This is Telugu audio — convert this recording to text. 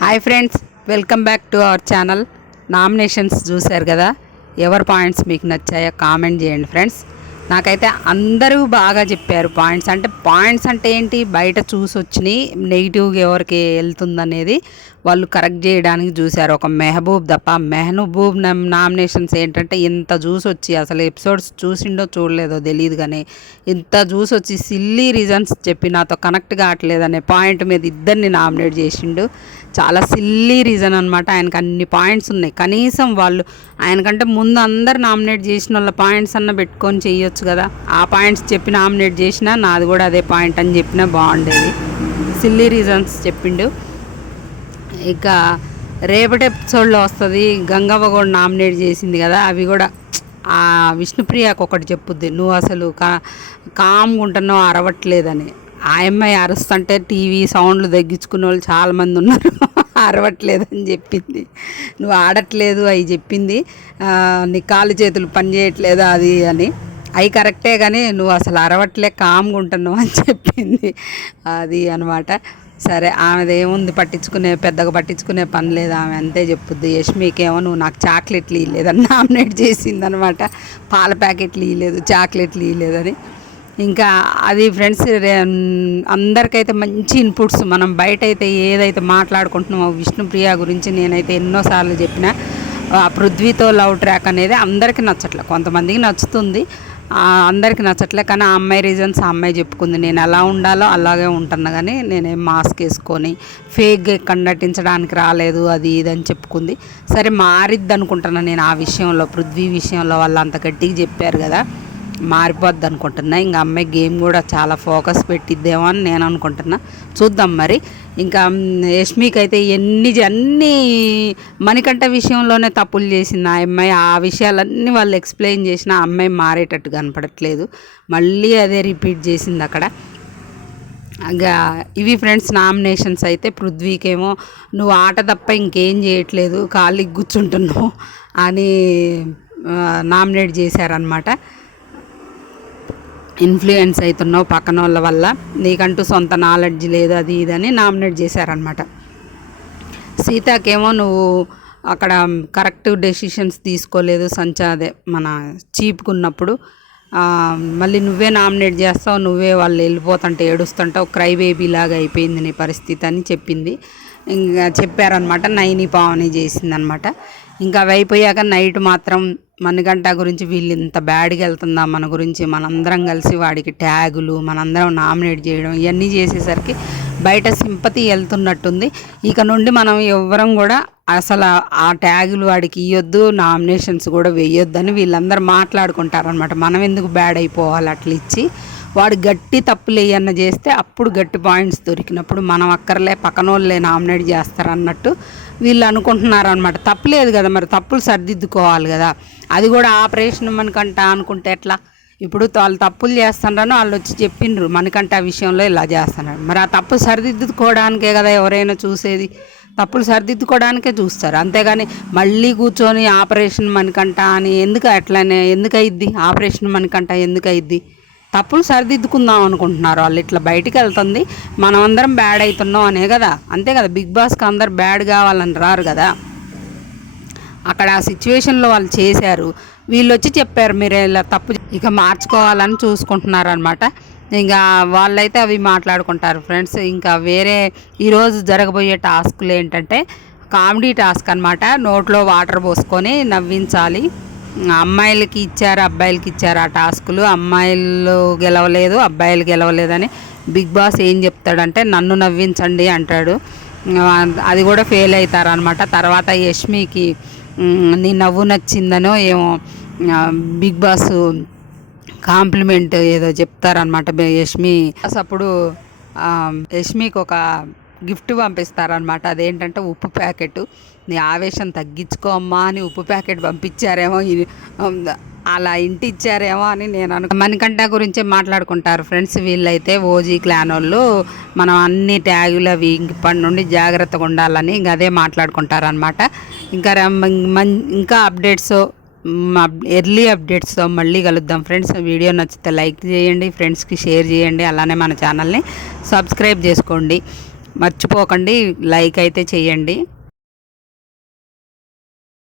Hi friends, welcome back to our channel. Nominations చూశారు కదా, ఎవరి పాయింట్స్ మీకు నచ్చాయో కామెంట్ చేయండి ఫ్రెండ్స్. నాకైతే అందరూ బాగా చెప్పారు పాయింట్స్ అంటే ఏంటి, బయట చూసి వచ్చినాయి నెగిటివ్గా ఎవరికి వెళ్తుందనేది వాళ్ళు కరెక్ట్ చేయడానికి చూశారు. ఒక మెహబూబ్ తప్ప మెహబూబ్ నామినేషన్స్ ఏంటంటే ఇంత చూసి వచ్చి అసలు ఎపిసోడ్స్ చూసిండో చూడలేదో తెలియదు, కానీ ఇంత చూసి వచ్చి సిల్లీ రీజన్స్ చెప్పి నాతో కనెక్ట్ కావట్లేదనే పాయింట్ మీద ఇద్దరిని నామినేట్ చేసిండు. చాలా సిల్లీ రీజన్ అనమాట. ఆయనకు అన్ని పాయింట్స్ ఉన్నాయి. కనీసం వాళ్ళు ఆయనకంటే ముందు అందరు నామినేట్ చేసిన వాళ్ళ పాయింట్స్ అన్న పెట్టుకొని చేయొచ్చు కదా. ఆ పాయింట్స్ చెప్పి నామినేట్ చేసినా నాది కూడా అదే పాయింట్ అని చెప్పినా బాగుండేది. సిల్లీ రీజన్స్ చెప్పిండు. ఇక రేపటి ఎపిసోడ్లో వస్తుంది, గంగవ్వ కూడా నామినేట్ చేసింది కదా, అవి కూడా ఆ విష్ణుప్రియకు ఒకటి చెప్పుద్ది, నువ్వు అసలు కామ్గా ఉంటున్నావు, అరవట్లేదని. ఆ అమ్మాయి అరుస్తుంటే టీవీ సౌండ్లు తగ్గించుకునే వాళ్ళు చాలామంది ఉన్నారు, అరవట్లేదని చెప్పింది. నువ్వు ఆడట్లేదు అవి చెప్పింది, నీ కాళ్ళు చేతులు పని చేయట్లేదు అది అని. అవి కరెక్టే, కానీ నువ్వు అసలు అరవట్లే, కామ్గా ఉంటున్నావు అని చెప్పింది. అది అనమాట. సరే, ఆమెది ఏముంది, పెద్దగా పట్టించుకునే పని లేదు, ఆమె అంతే చెప్పుద్ది. యష్మికేమో నువ్వు నాకు చాక్లెట్లు ఇవ్వలేదని నామినేట్ చేసిందనమాట. పాల ప్యాకెట్లు ఇవ్వలేదు, చాక్లెట్లు ఇవ్వలేదని. ఇంకా అది ఫ్రెండ్స్, అందరికైతే మంచి ఇన్పుట్స్. మనం బయట అయితే ఏదైతే మాట్లాడుకుంటున్నామో విష్ణుప్రియ గురించి నేనైతే ఎన్నోసార్లు చెప్పిన, పృథ్వీతో లవ్ ట్రాక్ అనేది అందరికీ నచ్చట్లే, కొంతమందికి నచ్చుతుంది, అందరికీ నచ్చట్లే. కానీ ఆ అమ్మాయి రీజన్స్ ఆ అమ్మాయి చెప్పుకుంది. నేను ఎలా ఉండాలో అలాగే ఉంటున్నా, కానీ నేనేం మాస్క్ వేసుకొని ఫేక్గా నటించడానికి రాలేదు అది ఇది అని చెప్పుకుంది. సరే, మారిద్ది అనుకుంటున్నా నేను ఆ విషయంలో. పృథ్వీ విషయంలో వాళ్ళు అంత గట్టిగా చెప్పారు కదా, మారిపోద్ది అనుకుంటున్నా. ఇంకా అమ్మాయి గేమ్ కూడా చాలా ఫోకస్ పెట్టిద్దేమో అని నేను అనుకుంటున్నా. చూద్దాం మరి. ఇంకా యష్మికి అయితే అన్నీ మణికంఠ విషయంలోనే తప్పులు చేసింది ఆ అమ్మాయి. ఆ విషయాలన్నీ వాళ్ళు ఎక్స్ప్లెయిన్ చేసిన ఆ అమ్మాయి మారేటట్టు కనపడట్లేదు, మళ్ళీ అదే రిపీట్ చేసింది అక్కడ. ఇంకా ఇవి ఫ్రెండ్స్ నామినేషన్స్. అయితే పృథ్వీకేమో నువ్వు ఆట తప్ప ఇంకేం చేయట్లేదు, ఖాళీకి కూర్చుంటున్నావు అని నామినేట్ చేశారనమాట. ఇన్ఫ్లుయెన్స్ అవుతున్నావు పక్కన వాళ్ళ వల్ల, నీకంటూ సొంత నాలెడ్జ్ లేదు అది ఇదని నామినేట్ చేశారనమాట. సీతాకేమో నువ్వు అక్కడ కరెక్ట్ డెసిషన్స్ తీసుకోలేదు, అదే మన చీపుకున్నప్పుడు మళ్ళీ నువ్వే నామినేట్ చేస్తావు, నువ్వే వాళ్ళు వెళ్ళిపోతుంటే ఏడుస్తుంటావు, క్రై బేబీ లాగా అయిపోయింది నీ పరిస్థితి అని చెప్పింది. ఇంకా చెప్పారనమాట. నైని పావని చేసిందనమాట. ఇంకా అవి అయిపోయాక నైట్ మాత్రం మణికంఠ గురించి వీళ్ళు ఇంత బ్యాడ్గా వెళ్తుందా మన గురించి, మనందరం కలిసి వాడికి ట్యాగులు, మనందరం నామినేట్ చేయడం, ఇవన్నీ చేసేసరికి బయట సింపతి వెళ్తున్నట్టుంది. ఇక నుండి మనం ఎవ్వరం కూడా అసలు ఆ ట్యాగులు వాడికి ఇవ్వద్దు, నామినేషన్స్ కూడా వేయొద్దని వీళ్ళందరూ మాట్లాడుకుంటారనమాట. మనం ఎందుకు బ్యాడ్ అయిపోవాలి అట్లా ఇచ్చి, వాడు గట్టి తప్పులు ఏమన్నా చేస్తే అప్పుడు గట్టి పాయింట్స్ దొరికినప్పుడు మనం అక్కర్లే పక్కన వాళ్ళే నామినేట్ చేస్తారన్నట్టు వీళ్ళు అనుకుంటున్నారనమాట. తప్పులేదు కదా, మరి తప్పులు సరిదిద్దుకోవాలి కదా. అది కూడా ఆపరేషన్ మణికంఠ అనుకుంటే ఎట్లా? ఇప్పుడు వాళ్ళు తప్పులు చేస్తున్నారని వాళ్ళు వచ్చి చెప్పిండ్రు, మణికంఠ విషయంలో ఇలా చేస్తున్నారు. మరి ఆ తప్పు సరిదిద్దుకోవడానికే కదా ఎవరైనా చూసేది, తప్పులు సరిదిద్దుకోవడానికే చూస్తారు. అంతేగాని మళ్ళీ కూర్చొని ఆపరేషన్ మణికంఠ అని ఎందుకు అయ్యిద్ది? ఆపరేషన్ మణికంఠ ఎందుకు అయ్యిద్ది? తప్పులు సరిదిద్దుకుందాం అనుకుంటున్నారు వాళ్ళు. ఇట్లా బయటికి వెళ్తుంది, మనం అందరం బ్యాడ్ అవుతున్నాం అనే కదా. అంతే కదా, బిగ్ బాస్కి అందరు బ్యాడ్ కావాలని రారు కదా. అక్కడ ఆ సిచ్యువేషన్లో వాళ్ళు చేశారు, వీళ్ళు వచ్చి చెప్పారు మీరు ఇలా తప్పు, ఇక మార్చుకోవాలని చూసుకుంటున్నారు అనమాట. ఇంకా వాళ్ళైతే అవి మాట్లాడుకుంటారు ఫ్రెండ్స్. ఇంకా వేరే ఈరోజు జరగబోయే టాస్కులు ఏంటంటే కామెడీ టాస్క్ అనమాట. నోట్లో వాటర్ పోసుకొని నవ్వించాలి. అమ్మాయిలకి ఇచ్చారు, అబ్బాయిలకి ఇచ్చారు ఆ టాస్కులు. అమ్మాయిలు గెలవలేదు, అబ్బాయిలు గెలవలేదని బిగ్ బాస్ ఏం చెప్తాడంటే నన్ను నవ్వించండి అంటాడు. అది కూడా ఫెయిల్ అవుతారనమాట. తర్వాత యష్మికి నీ నవ్వు నచ్చిందనో ఏమో బిగ్ బాస్ కాంప్లిమెంట్ ఏదో చెప్తారనమాట యష్మి. అప్పుడు యష్మికి ఒక గిఫ్ట్ పంపిస్తారనమాట. అదేంటంటే ఉప్పు ప్యాకెట్. నీ ఆవేశం తగ్గించుకో అమ్మా అని ఉప్పు ప్యాకెట్ పంపించారేమో, అలా ఇంటి ఇచ్చారేమో అని నేను మణికంఠ గురించే మాట్లాడుకుంటారు ఫ్రెండ్స్. వీళ్ళైతే ఓజీ క్లాన్ వాళ్ళు మనం అన్ని ట్యాగులు అవి ఇప్పటి నుండి జాగ్రత్తగా ఉండాలని ఇంకా అదే మాట్లాడుకుంటారనమాట. ఇంకా అప్డేట్స్, ఎర్లీ అప్డేట్స్తో మళ్ళీ కలుద్దాం ఫ్రెండ్స్. వీడియో నచ్చితే లైక్ చేయండి, ఫ్రెండ్స్కి షేర్ చేయండి, అలానే మన ఛానల్ని సబ్స్క్రైబ్ చేసుకోండి. మర్చిపోకండి, లైక్ అయితే చేయండి.